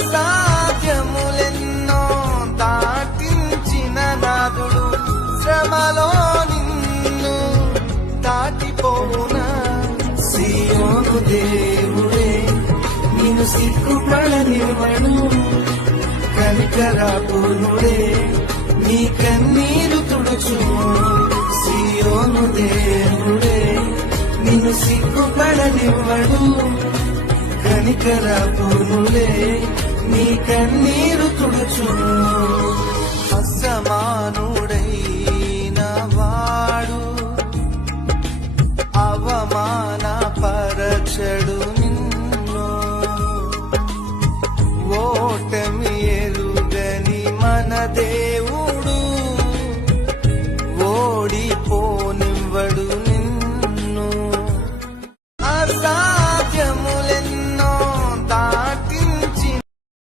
అసాధ్యములెన్నో దాటించిన నాదుడు శ్రమలో నిన్ను దాటిపోవునా? సియోను దేవుడే నిన్ను సిగ్గుపడనివ్వడు, కనికరాపూర్ణుడే నీ కన్నీరు తుడుచును. సియోను దేవుడే నిన్ను సిగ్గుపడనివ్వడు, కనికరాపూర్ణుడే నీ కన్నీరు తుడుచును. అసమానుడైన వాడు అవమానపరచడు నిన్ను, ఓటమి ఎరుగని మన